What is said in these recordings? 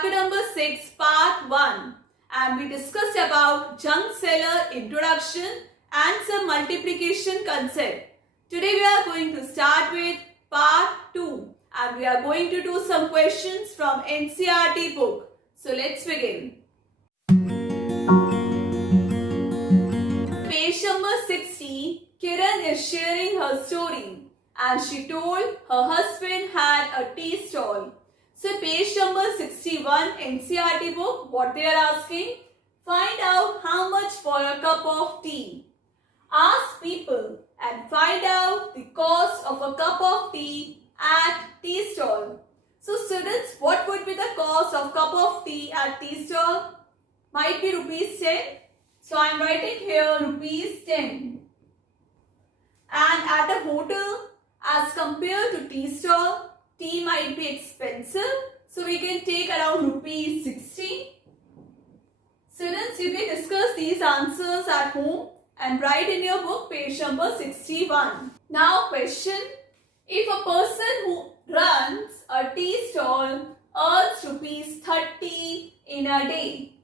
chapter number 6, part 1. And we discussed about junk seller introduction and some multiplication concept. Today we are going to start with part 2. And we are going to do some questions from NCERT book. So let's begin. Page number 60, Kiran is sharing her story. And she told her husband had a tea stall. So page number 61 NCERT book, what they are asking? Find out how much for a cup of tea. Ask people and find out the cost of a cup of tea at tea stall. So students, what would be the cost of cup of tea at tea stall? Might be rupees 10. So I am writing here rupees 10. And at a hotel, as compared to tea stall, tea might be expensive, so we can take around rupees 60. Students, you can discuss these answers at home and write in your book page number 61. Now question, if a person who runs a tea stall earns rupees 30 in a day,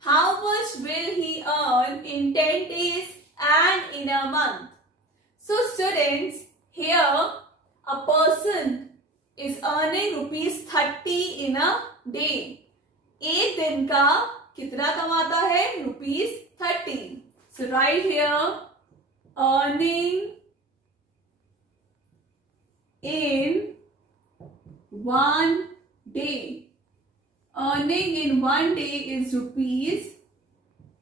how much will he earn in 10 days and in a month? So students, here a person is earning rupees 30 in a day. एक दिन का कितना कमाता है? Rupees 30. So right here, earning in one day. Earning in one day is rupees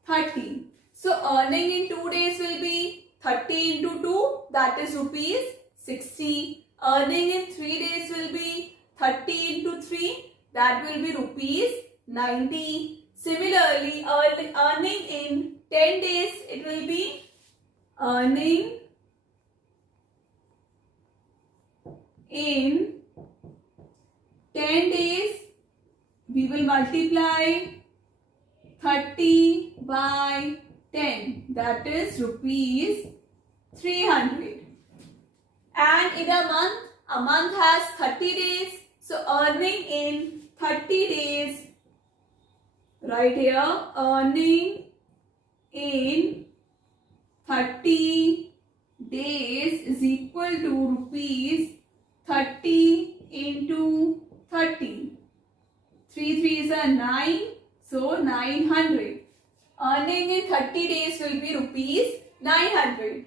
30. So earning in 2 days will be 30 into 2, that is rupees 60. Earning in 3 days will be 30 into 3, that will be rupees 90. Similarly, earning in 10 days, it will be earning in 10 days, we will multiply 30 by 10, that is rupees 300. And in a month has 30 days. So earning in 30 days, right here, earning in 30 days is equal to rupees 30 into 30. 3 3s are 9, so 900. Earning in 30 days will be rupees 900.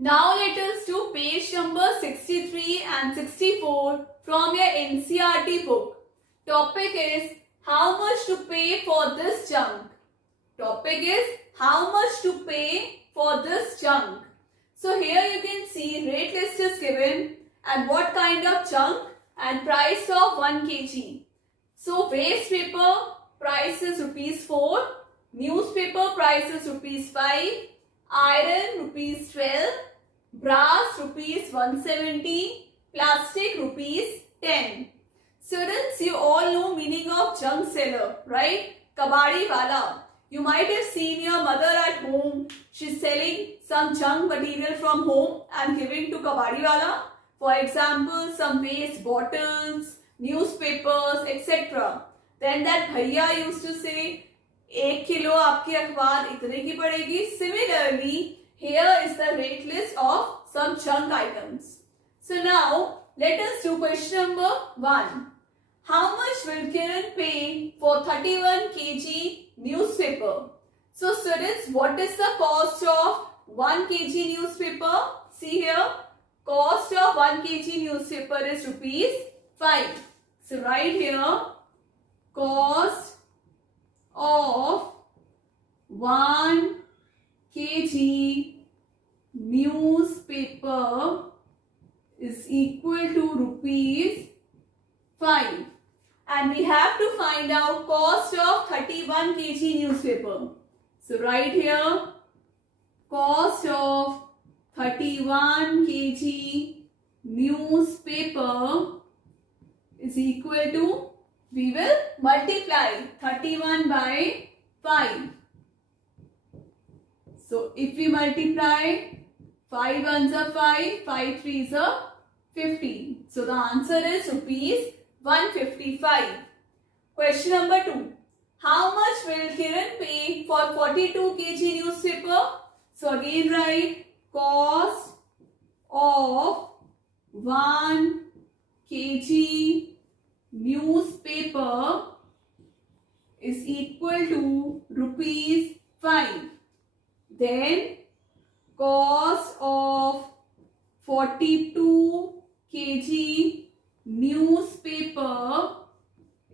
Now let us do page number 63 and 64 from your NCERT book. Topic is how much to pay for this junk. Topic is how much to pay for this junk. So here you can see rate list is given and what kind of junk and price of 1 kg. So waste paper price is rupees 4, newspaper price is rupees 5, iron rupees 12, brass rupees 170, plastic rupees 10. Students, you all know meaning of junk seller, right? Kabadi wala. You might have seen your mother at home. She's selling some junk material from home and giving to kabadi wala. For example, some waste bottles, newspapers, etc. Then that bhaiya used to say, 1 kilo आपकी अखबार इतने की पड़ेगी. Similarly, here is the rate list of some junk items. So now, let us do question number 1. How much will Kiran pay for 31 kg newspaper? So students, what is the cost of 1 kg newspaper? See here, cost of 1 kg newspaper is rupees 5. So right here, cost of 1 kg newspaper is equal to rupees 5. And we have to find out cost of 31 kg newspaper. So right here, cost of 31 kg newspaper is equal to, we will multiply 31 by 5. So if we multiply 5 ones are 5, 5 threes are 15. So the answer is rupees 155. Question number 2. How much will Kiran pay for 42 kg newspaper? So again write cost of 1 kg newspaper is equal to rupees 5. Then cost of 42 kg newspaper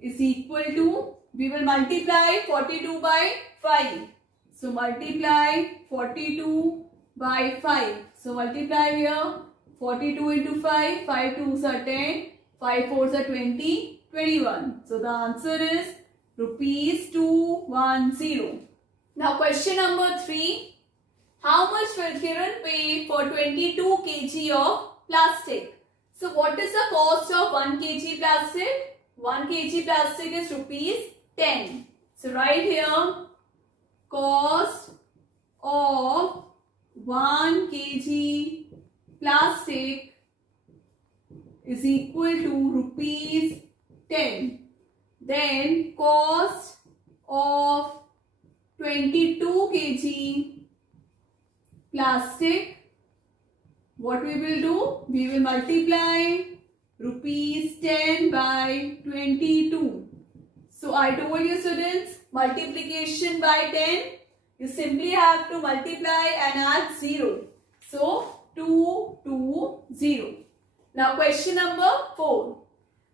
is equal to, we will multiply 42 by 5. So multiply 42 by 5. So multiply here 42 into 5, 5 2s are 10, 5 4s are 20, 21. So the answer is rupees 210. Now question number 3. How much will Kiran pay for 22 kg of plastic? So what is the cost of 1 kg plastic? 1 kg plastic is rupees 10. So write here cost of 1 kg plastic is equal to rupees 10. Then cost of 22 kg plastic, what we will do? We will multiply rupees 10 by 22. So I told you students, multiplication by 10, you simply have to multiply and add 0. So 2 2 0. Now question number 4.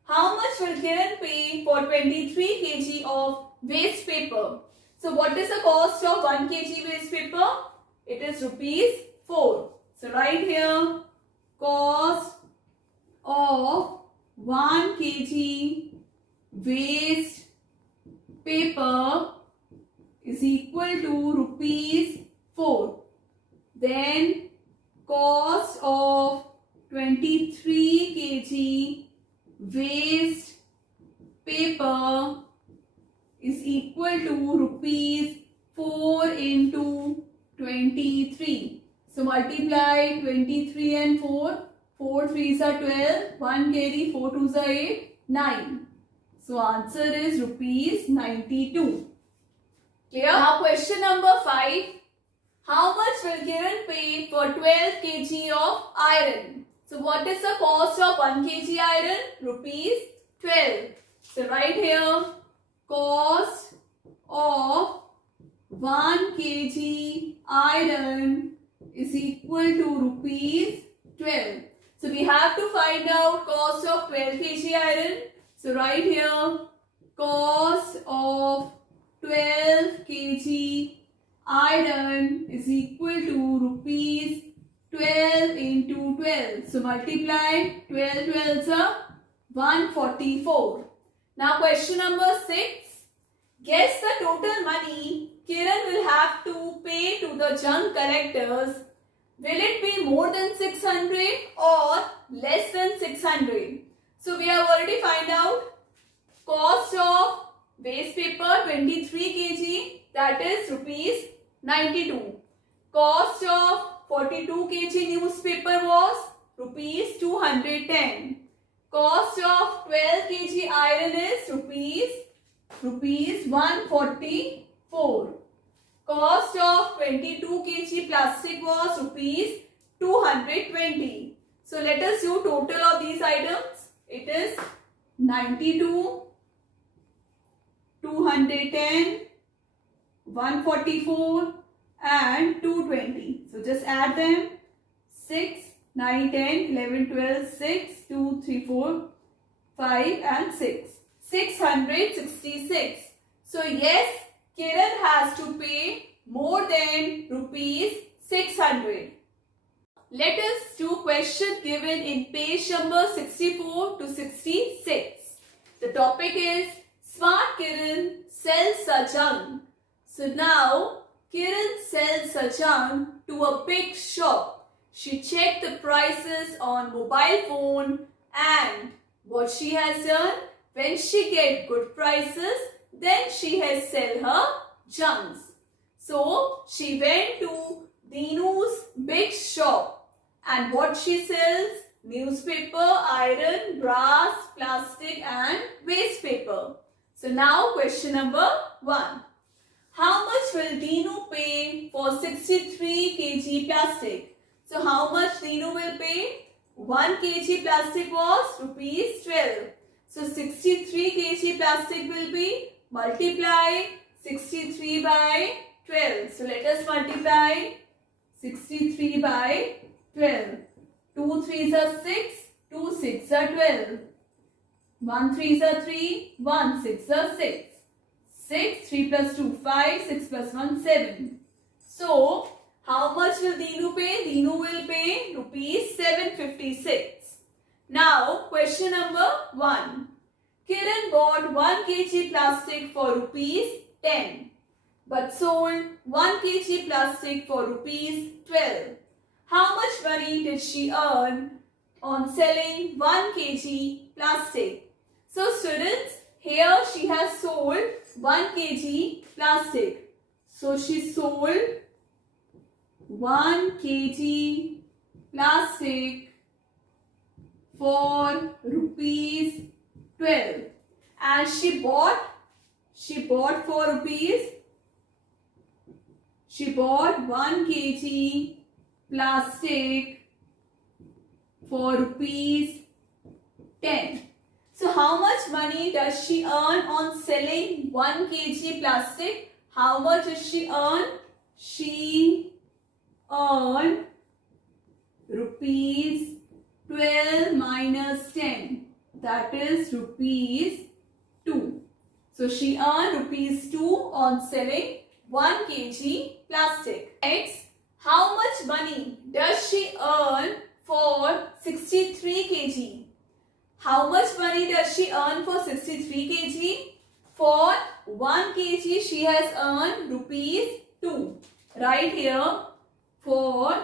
How much will Kiran pay for 23 kg of waste paper? So what is the cost of 1 kg waste paper? It is rupees 4. So write here cost of 1 kg waste paper is equal to rupees 4. Then cost of 23 kg waste paper is equal to rupees 4 into 23. So multiply 23 and 4. 4 3s are 12. 1 carry 4 2s are 8. 9. So answer is rupees 92. Clear? Now question number 5. How much will Kiran pay for 12 kg of iron? So what is the cost of 1 kg iron? Rupees 12. So write here cost of 1 kg iron is equal to rupees 12. So we have to find out cost of 12 kg iron. So write here cost of 12 kg iron is equal to rupees 12 into 12. So multiply 12 12s are 144. Now question number 6. Guess the total money Kiran will have to pay to the junk collectors. Will it be more than 600 or less than 600? So we have already found out cost of waste paper 23 kg, that is rupees 92. Cost of 42 kg newspaper was rupees 210. Cost of 12 kg iron is rupees 144. Cost of 22 kg plastic was rupees 220. So let us do total of these items. It is 92, 210, 144 and 220. So just add them. 6, 9, 10, 11, 12, 6, 2, 3, 4, 5 and 6. 666. So yes, Kiran has to pay more than rupees 600. Let us do question given in page number 64 to 66. The topic is Smart Kiran sells a junk. So now Kiran sells a junk to a big shop. She checked the prices on mobile phone and what she has done, when she get good prices, then she has sell her junks. So she went to Dinu's big shop and what she sells? Newspaper, iron, brass, plastic and waste paper. So now question number 1. How much will Dinu pay for 63 kg plastic? So how much Dinu will pay? 1 kg plastic was rupees 12. So 63 kg plastic will be multiply 63 by 12. So let us multiply 63 by 12. 2 3s are 6, 2 6 are 12. 1 3s are 3, 1 6 are 6. 6, 3 plus 2, 5, 6 plus 1, 7. So, how much will Dinu pay? Dinu will pay rupees 756. Now, question number 1. Kiran bought 1 kg plastic for rupees 10 but sold 1 kg plastic for rupees 12. How much money did she earn on selling 1 kg plastic? So, students, here she has sold 1 kg plastic. So she sold 1 kg plastic for rupees 12. And she bought for rupees. She bought 1 kg plastic for rupees 10. So how much money does she earn on selling 1 kg plastic? How much does she earn? She earned rupees 12 minus 10. That is rupees 2. So she earned rupees 2 on selling 1 kg plastic. Next, how much money does she earn for 63 kg? How much money does she earn for 63 kg? For 1 kg she has earned rupees 2. Right here, for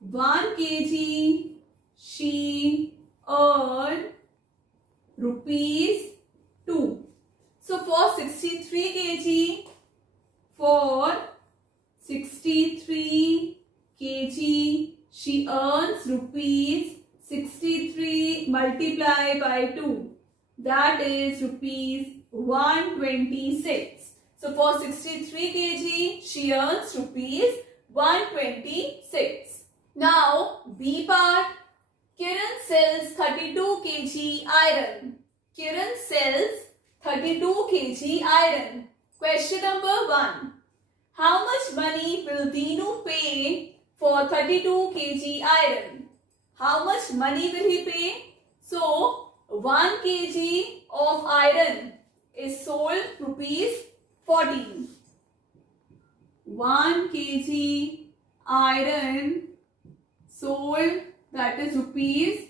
1 kg she earned rupees 2. So for 63 kg, she earns rupees 63 multiplied by 2. That is rupees 126. So for 63 kg, she earns rupees 126. Now, B part. Kiran sells 32 kg iron. Kiran sells 32 kg iron. Question number 1. How much money will Dinu pay for 32 kg iron? How much money will he pay? So, 1 kg of iron is sold rupees 14. 1 kg iron sold, that is rupees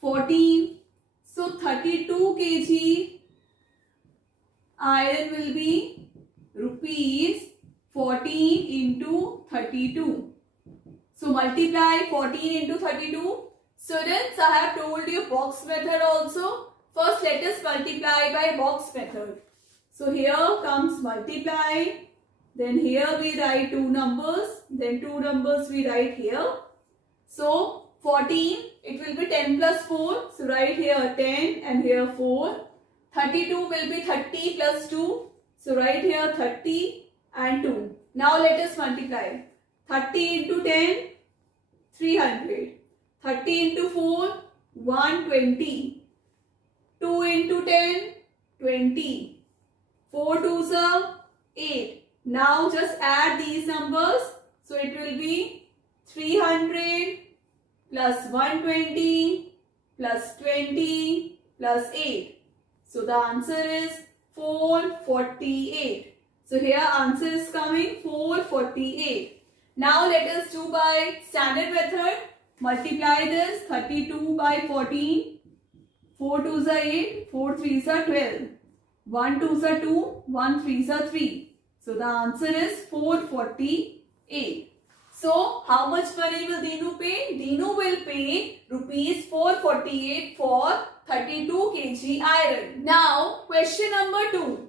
14. So, 32 kg iron will be rupees 14 into 32. So multiply 14 into 32. Students, I have told you box method also. First let us multiply by box method. So here comes multiply. Then here we write 2 numbers. Then 2 numbers we write here. So 14, it will be 10 plus 4. So write here 10 and here 4. 32 will be 30 plus 2. So write here 30 and 2. Now let us multiply. 30 into 10, 300. 30 into 4, 120. 2 into 10, 20. 4 2s are 8. Now just add these numbers. So it will be 300 plus 120 plus 20 plus 8. So the answer is 448. So here answer is coming 448. Now let us do by standard method. Multiply this 32 by 14. 4 2s are 8. 4 3s are 12. 1 2s are 2. 1 3s are 3. So the answer is 448. So how much money will Dinu pay? Dinu will pay rupees 448 for 32 kg iron. Now question number 2.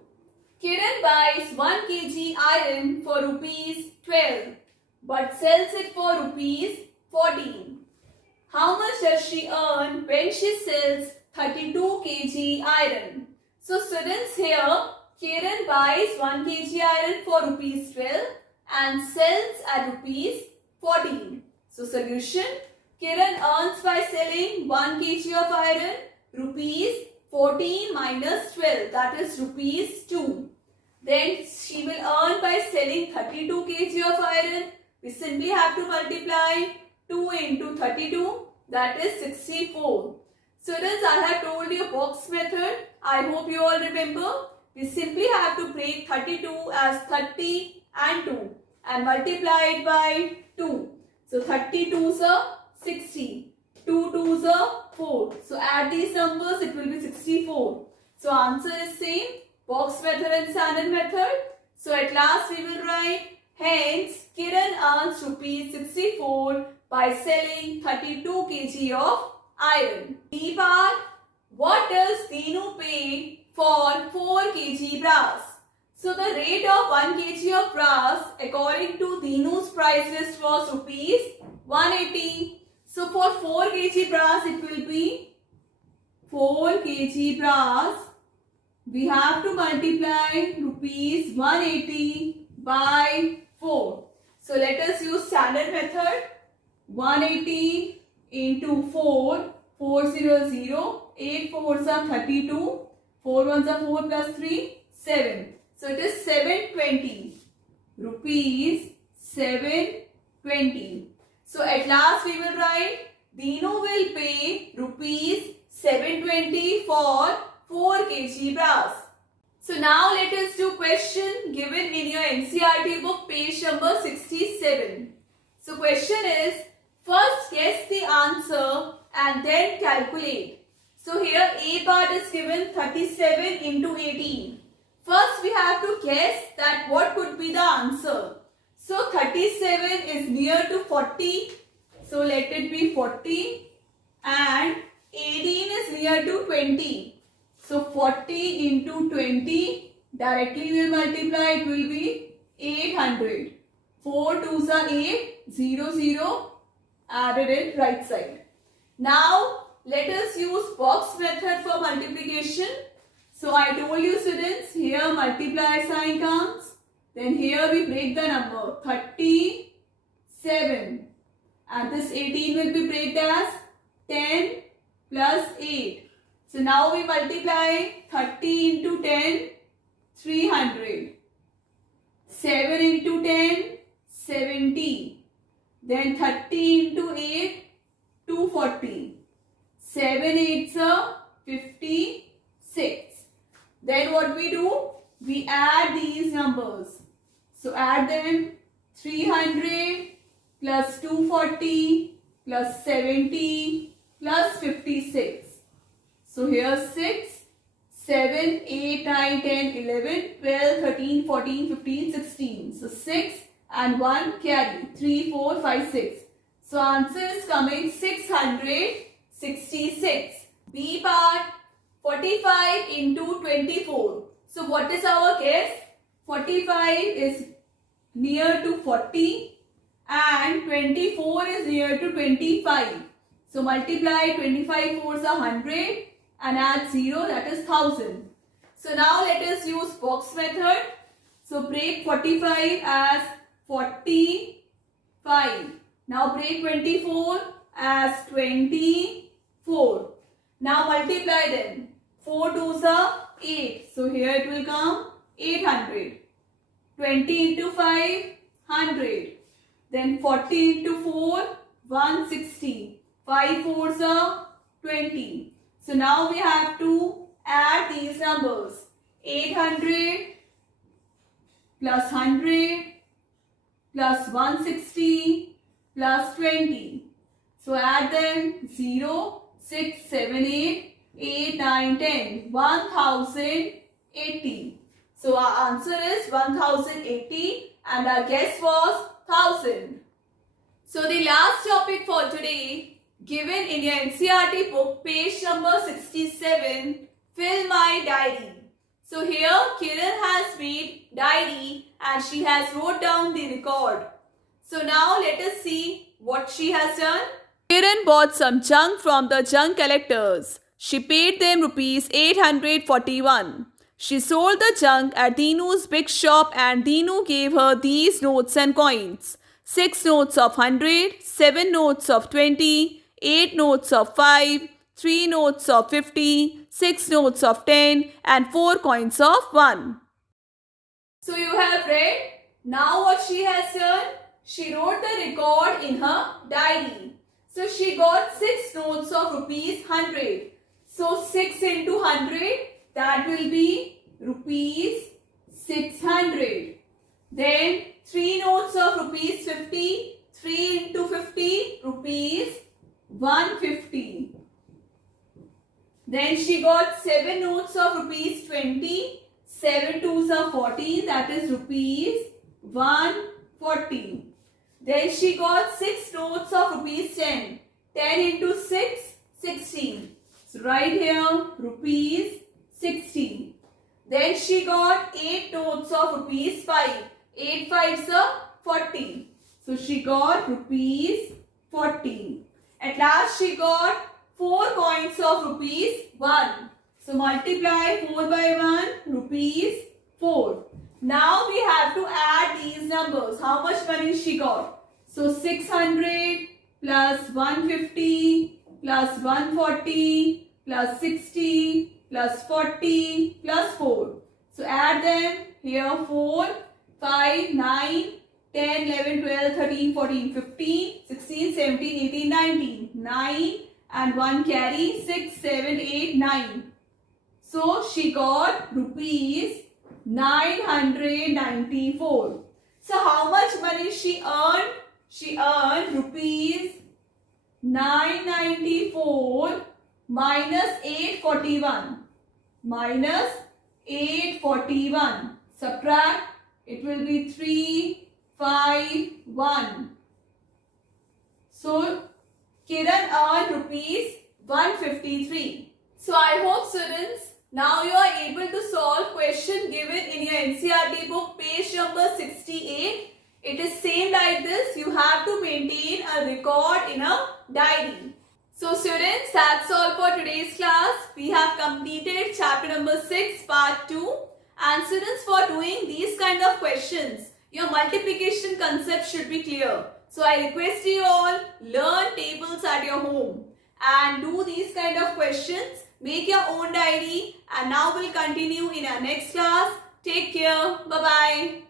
Kiran buys 1 kg iron for rupees 12 but sells it for rupees 14. How much does she earn when she sells 32 kg iron? So students, here Kiran buys 1 kg iron for rupees 12 and sells at rupees 14. So solution, Kiran earns by selling 1 kg of iron rupees 14 minus 12, that is rupees 2. Then she will earn by selling 32 kg of iron. We simply have to multiply 2 into 32, that is 64. Students, I have told you box method. I hope you all remember. We simply have to break 32 as 30 and 2 and multiply it by 2. So 32s are 60. 2 2s are 4. So add these numbers, it will be 64. So answer is same, box method and standard method. So at last we will write, hence Kiran earns rupees 64 by selling 32 kg of iron. B part, what does Dinu pay for 4 kg brass? So the rate of 1 kg of brass according to Dinu's price list was rupees 180. So for 4 kg brass it will be 4 kg brass. We have to multiply rupees 180 by 4. So let us use standard method. 180 into 4, 400, 8 4s are 32, 4 1s are 4 plus 3, 7. So it is 720 rupees, 720. So at last we will write, Dinu will pay rupees 720 for 4 kg brass. So now let us do question given in your NCERT book, page number 67. So question is, first guess the answer and then calculate. So here A part is given 37 into 18. First we have to guess that what could be the answer. So 37 is near to 40. So let it be 40 and 18 is near to 20. So 40 into 20, directly we will multiply, it will be 800. 4 2s are 8, 0 0 added in right side. Now let us use box method for multiplication. So I told you students, here multiply sign comes. Then here we break the number 37 and this 18 will be break as 10 plus 8. So now we multiply 30 into 10, 300. 7 into 10, 70. Then 30 into 8, 240. 7 8s are 56. Then what we do? We add these numbers. So add them, 300 plus 240 plus 70 plus 56. So here 6, 7, 8, 9, 10, 11, 12, 13, 14, 15, 16. So 6 and 1 carry, 3, 4, 5, 6. So answer is coming 666. B part, 45 into 24. So what is our guess? 45 is near to 40 and 24 is near to 25. So multiply 25 4s are 100 and add 0, that is 1000. So now let us use box method. So break 45 as 45. Now break 24 as 24. Now multiply them. 4 2s are 8. So here it will come 800. 20 into 5, 100. Then 40 into 4, 160. 5 4s are 20. So now we have to add these numbers. 800 plus 100 plus 160 plus 20. So add them, 0, 6, 7, 8, 8, 9, 10, 1080. So our answer is 1080 and our guess was 1000. So the last topic for today, given in your NCERT book, page number 67, fill my diary. So here Kiran has made diary and she has wrote down the record. So now let us see what she has done. Kiran bought some junk from the junk collectors. She paid them rupees 841. She sold the junk at Dinu's big shop and Dinu gave her these notes and coins. 6 notes of 100, 7 notes of 20, 8 notes of 5, 3 notes of 50, 6 notes of 10 and 4 coins of 1. So you have read. Now what she has done? She wrote the record in her diary. So she got 6 notes of rupees 100. So 6 into 100, that will be rupees 600. Then 3 notes of rupees 50. 3 into 50, rupees 150. Then she got 7 notes of rupees 20. 7 twos are 14, that is rupees 140. Then she got 6 notes of rupees 10. 10 into 6, 16. So right here, rupees 60. Then she got 8 notes of rupees 5. 8 fives are 40. So she got rupees 40. At last she got 4 coins of rupees 1. So multiply 4 by 1, rupees 4. Now we have to add these numbers. How much money she got? So 600 plus 150 plus 140 plus 60 plus 40 plus 4. So add them here. 4, 5, 9, 10, 11, 12, 13, 14, 15, 16, 17, 18, 19. 9 and 1 carry. 6, 7, 8, 9. So she got rupees 994. So how much money she earned? She earned rupees 994 minus 841. Minus 841. Subtract. It will be 351. So Kiran earned rupees 153. So I hope students, now you are able to solve question given in your NCERT book, page number 68. It is same like this. You have to maintain a record in a diary. So students, that's all for today's class. We have completed chapter number 6, part 2. And students, for doing these kind of questions, your multiplication concept should be clear. So I request you all, learn tables at your home and do these kind of questions. Make your own diary, and now we'll continue in our next class. Take care. Bye-bye.